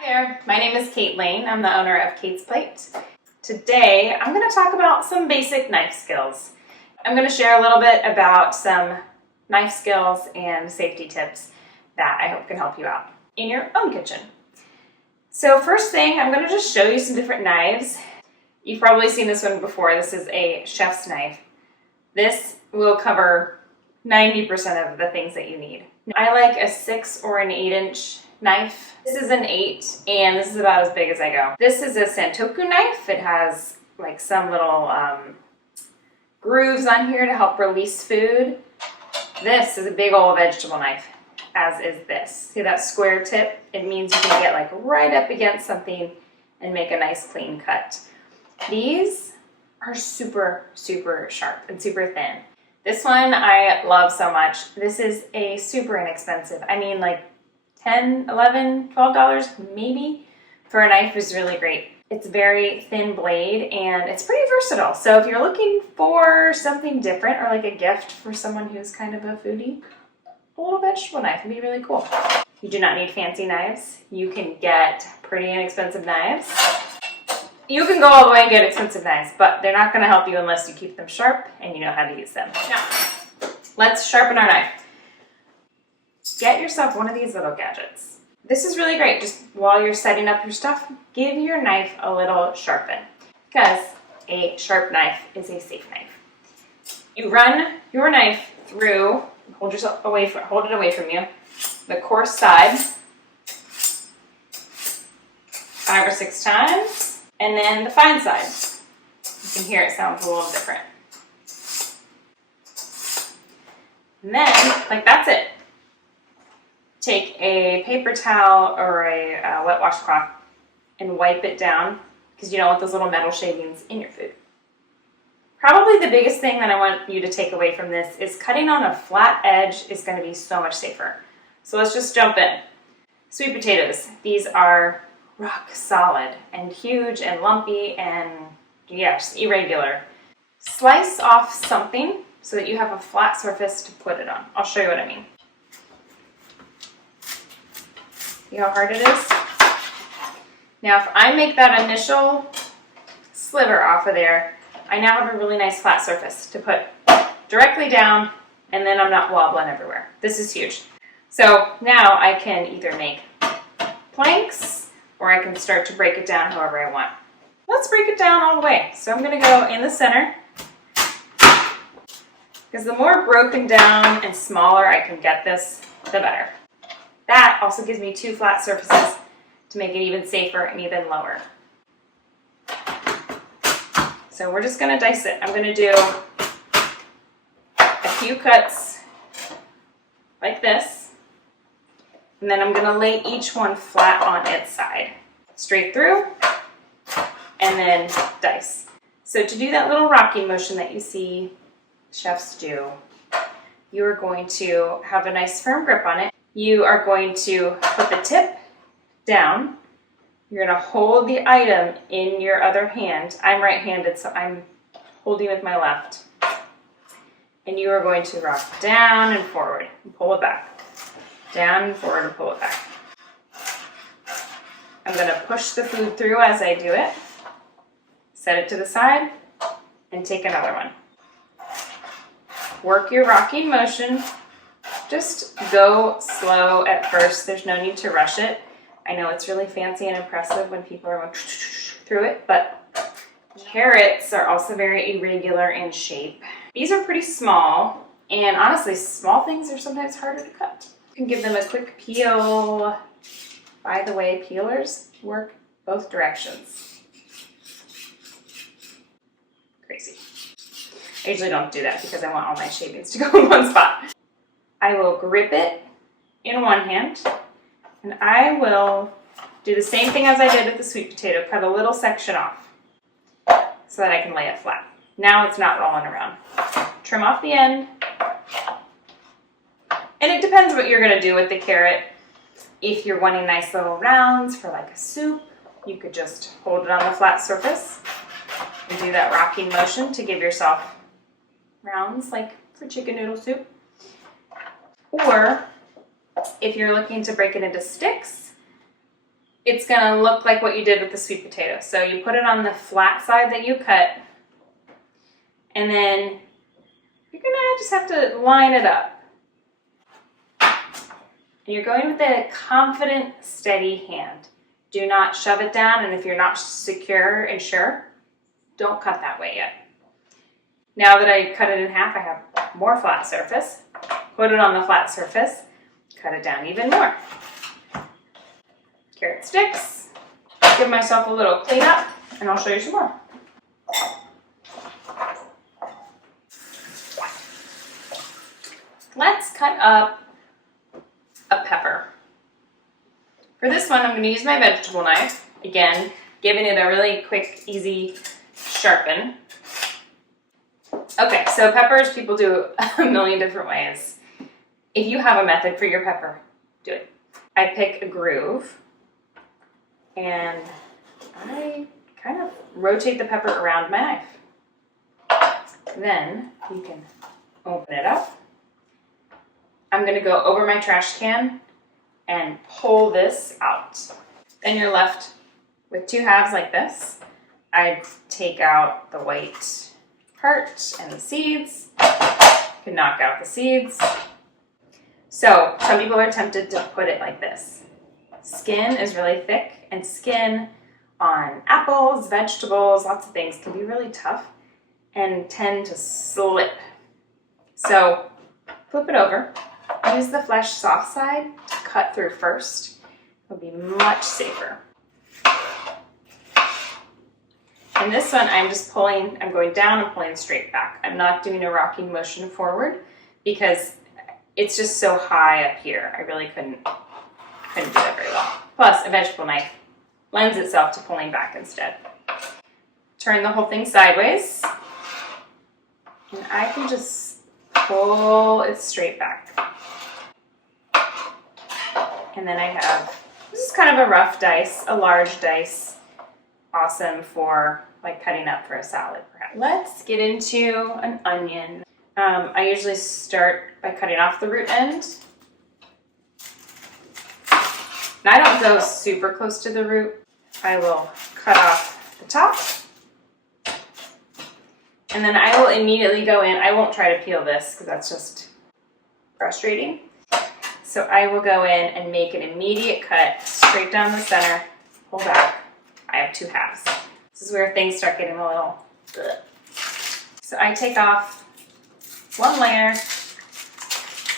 Hi there, my name is Kate Lane. I'm the owner of Kate's Plate. Today, I'm going to talk about some basic knife skills. I'm going to share a little bit about some knife skills and safety tips that I hope can help you out in your own kitchen. So first thing, I'm going to just show you some different knives. You've probably seen this one before. This is a chef's knife. This will cover 90% of the things that you need. I like a 6 or an 8-inch knife. This is an 8 and this is about as big as I go. This is a Santoku knife. It has like some little grooves on here to help release food. This is a big old vegetable knife, as is this. See that square tip? It means you can get like right up against something and make a nice clean cut. These are super, super sharp and super thin. This one I love so much. This is a super inexpensive. I mean like $10, $11, $12 maybe for a knife is really great. It's very thin blade and it's pretty versatile. So if you're looking for something different or like a gift for someone who's kind of a foodie, a little vegetable knife would be really cool. You do not need fancy knives. You can get pretty inexpensive knives. You can go all the way and get expensive knives, but they're not going to help you unless you keep them sharp and you know how to use them. Now, let's sharpen our knife. Get yourself one of these little gadgets. This is really great. Just while you're setting up your stuff, give your knife a little sharpen because a sharp knife is a safe knife. You run your knife through, hold it away from you, the coarse side 5 or 6 times, and then the fine side. You can hear it sounds a little different. And then, like that's it. Take a paper towel or a wet washcloth and wipe it down because you don't want those little metal shavings in your food. Probably the biggest thing that I want you to take away from this is cutting on a flat edge is going to be so much safer. So let's just jump in. Sweet potatoes. These are rock solid and huge and lumpy and yes, irregular. Slice off something so that you have a flat surface to put it on. I'll show you what I mean. See how hard it is? Now if I make that initial sliver off of there, I now have a really nice flat surface to put directly down and then I'm not wobbling everywhere. This is huge. So now I can either make planks or I can start to break it down however I want. Let's break it down all the way. So I'm gonna go in the center because the more broken down and smaller I can get this, the better. That also gives me 2 flat surfaces to make it even safer and even lower. So we're just going to dice it. I'm going to do a few cuts like this, and then I'm going to lay each one flat on its side, straight through, and then dice. So to do that little rocking motion that you see chefs do, you are going to have a nice firm grip on it. You are going to put the tip down. You're going to hold the item in your other hand. I'm right-handed, so I'm holding with my left. And you are going to rock down and forward and pull it back. Down and forward and pull it back. I'm going to push the food through as I do it. Set it to the side and take another one. Work your rocking motion. Just go slow at first. There's no need to rush it. I know it's really fancy and impressive when people are going through it, but carrots are also very irregular in shape. These are pretty small, and honestly, small things are sometimes harder to cut. You can give them a quick peel. By the way, peelers work both directions. Crazy. I usually don't do that because I want all my shavings to go in one spot. I will grip it in one hand, and I will do the same thing as I did with the sweet potato, cut a little section off so that I can lay it flat. Now it's not rolling around. Trim off the end, and it depends what you're gonna do with the carrot. If you're wanting nice little rounds for like a soup, you could just hold it on the flat surface and do that rocking motion to give yourself rounds like for chicken noodle soup. Or if you're looking to break it into sticks, it's gonna look like what you did with the sweet potato. So you put it on the flat side that you cut, and then you're gonna just have to line it up. And you're going with a confident, steady hand. Do not shove it down, and if you're not secure and sure, don't cut that way yet. Now that I cut it in half, I have more flat surface. Put it on the flat surface, cut it down even more. Carrot sticks. Give myself a little cleanup, and I'll show you some more. Let's cut up a pepper. For this one, I'm going to use my vegetable knife. Again, giving it a really quick, easy sharpen. Okay, so peppers, people do a million different ways. If you have a method for your pepper, do it. I pick a groove, and I kind of rotate the pepper around my knife. Then you can open it up. I'm going to go over my trash can and pull this out. Then you're left with two halves like this. I take out the white part and the seeds. You can knock out the seeds. So some people are tempted to put it like this. Skin is really thick, and skin on apples, vegetables, lots of things can be really tough and tend to slip. So flip it over. Use the flesh soft side to cut through first. It'll be much safer. In this one, I'm going down and pulling straight back. I'm not doing a rocking motion forward because it's just so high up here. I really couldn't do that very well. Plus, a vegetable knife lends itself to pulling back instead. Turn the whole thing sideways, and I can just pull it straight back. And then I have, this is kind of a rough dice, a large dice. Awesome for like cutting up for a salad, perhaps. Let's get into an onion. I usually start by cutting off the root end. Now I don't go super close to the root. I will cut off the top. And then I will immediately go in. I won't try to peel this because that's just frustrating. So I will go in and make an immediate cut straight down the center, pull back. I have two halves. This is where things start getting a little ugh. So I take off one layer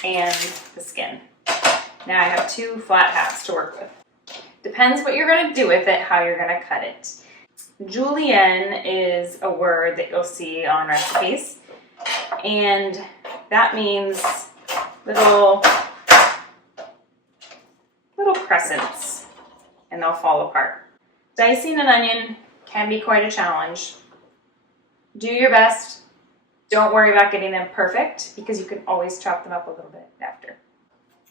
and the skin. Now I have two flat halves to work with. Depends what you're going to do with it, how you're going to cut it. Julienne is a word that you'll see on recipes, and that means little crescents, and they'll fall apart. Dicing an onion can be quite a challenge. Do your best. Don't worry about getting them perfect because you can always chop them up a little bit after.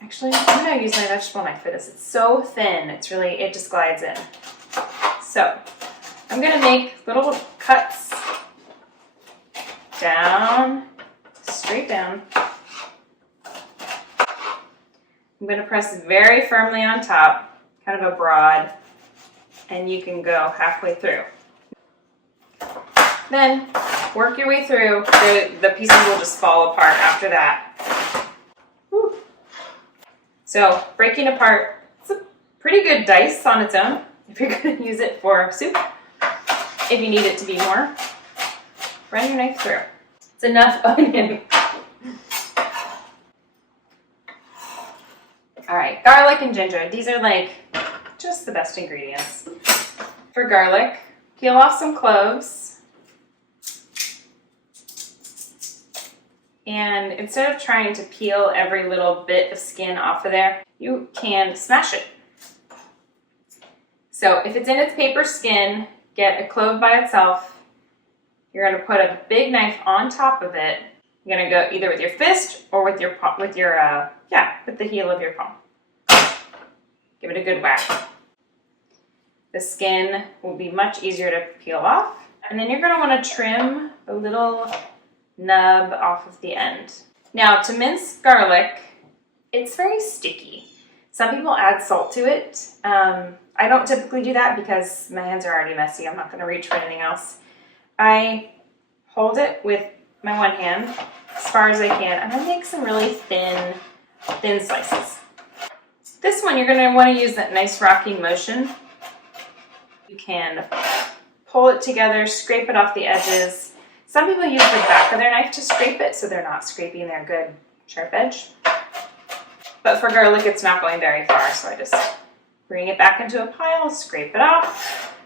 Actually, I'm going to use my vegetable knife for this. It's so thin, it just glides in. So, I'm going to make little cuts down, straight down. I'm going to press very firmly on top, kind of a broad, and you can go halfway through. Then work your way through. The pieces will just fall apart after that. Whew. So breaking apart, it's a pretty good dice on its own if you're going to use it for soup. If you need it to be more, run your knife through. It's enough onion. All right, garlic and ginger. These are like just the best ingredients. For garlic, peel off some cloves. And instead of trying to peel every little bit of skin off of there, you can smash it. So if it's in its paper skin, get a clove by itself. You're going to put a big knife on top of it. You're going to go either with your fist or with your with the heel of your palm. Give it a good whack. The skin will be much easier to peel off. And then you're going to want to trim a little nub off of the end. Now, to mince garlic, it's very sticky. Some people add salt to it. I don't typically do that because my hands are already messy. I'm not going to reach for anything else. I hold it with my one hand as far as I can. I'm going to make some really thin slices. This one, you're going to want to use that nice rocking motion. You can pull it together, scrape it off the edges. Some people use the back of their knife to scrape it so they're not scraping their good sharp edge. But for garlic, it's not going very far, so I just bring it back into a pile, scrape it off.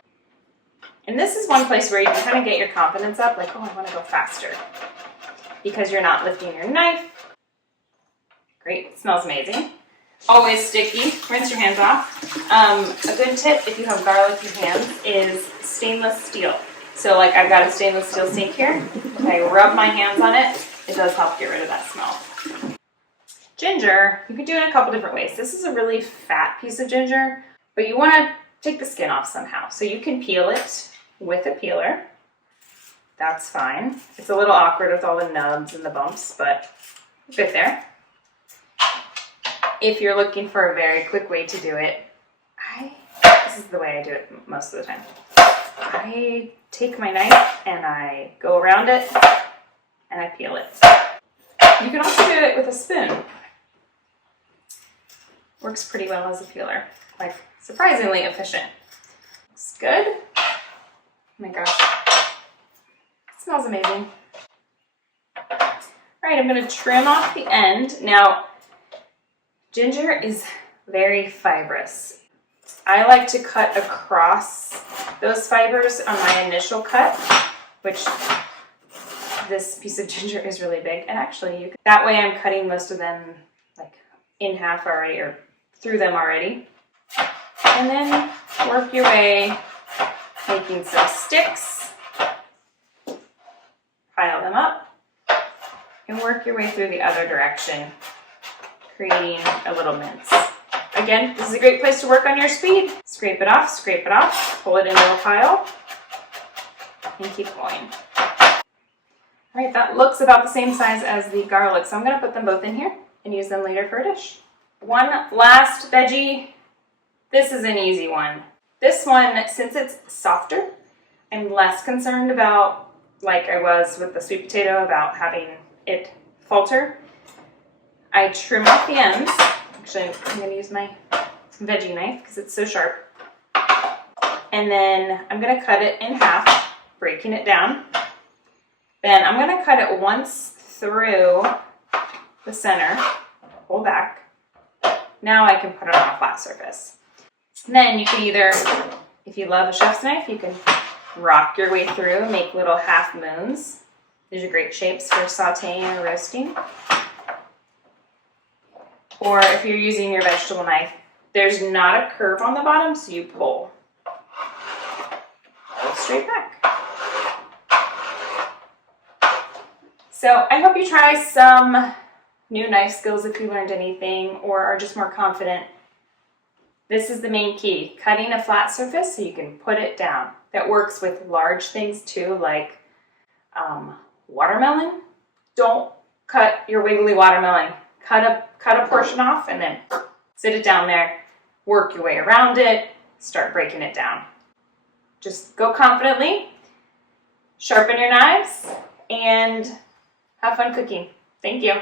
And this is one place where you can kind of get your confidence up, like, oh, I want to go faster, because you're not lifting your knife. Great, it smells amazing. Always sticky, rinse your hands off. A good tip if you have garlicky hands is stainless steel. So like I've got a stainless steel sink here. If I rub my hands on it, it does help get rid of that smell. Ginger, you can do it in a couple different ways. This is a really fat piece of ginger, but you want to take the skin off somehow. So you can peel it with a peeler. That's fine. It's a little awkward with all the nubs and the bumps, but good there. If you're looking for a very quick way to do it, this is the way I do it most of the time. I take my knife and I go around it and I peel it. You can also do it with a spoon. Works pretty well as a peeler. Like, surprisingly efficient. Looks good. Oh my gosh. It smells amazing. All right, I'm going to trim off the end. Now, ginger is very fibrous. I like to cut across those fibers on my initial cut, which this piece of ginger is really big. And actually, that way I'm cutting most of them like in half already, or through them already. And then work your way, making some sticks, pile them up, and work your way through the other direction, creating a little mince. Again, this is a great place to work on your speed. Scrape it off, pull it into a pile, and keep going. All right, that looks about the same size as the garlic, so I'm gonna put them both in here and use them later for a dish. One last veggie. This is an easy one. This one, since it's softer, I'm less concerned about, like I was with the sweet potato, about having it falter. I trim off the ends. Actually, I'm going to use my veggie knife because it's so sharp. And then I'm going to cut it in half, breaking it down. Then I'm going to cut it once through the center, pull back. Now I can put it on a flat surface. And then you can either, if you love a chef's knife, you can rock your way through, make little half moons. These are great shapes for sauteing or roasting. Or if you're using your vegetable knife, there's not a curve on the bottom, so you pull. Go straight back. So I hope you try some new knife skills if you learned anything or are just more confident. This is the main key, cutting a flat surface so you can put it down. That works with large things too, like watermelon. Don't cut your wiggly watermelon. Cut a portion off and then sit it down there, work your way around it, start breaking it down. Just go confidently, sharpen your knives, and have fun cooking. Thank you.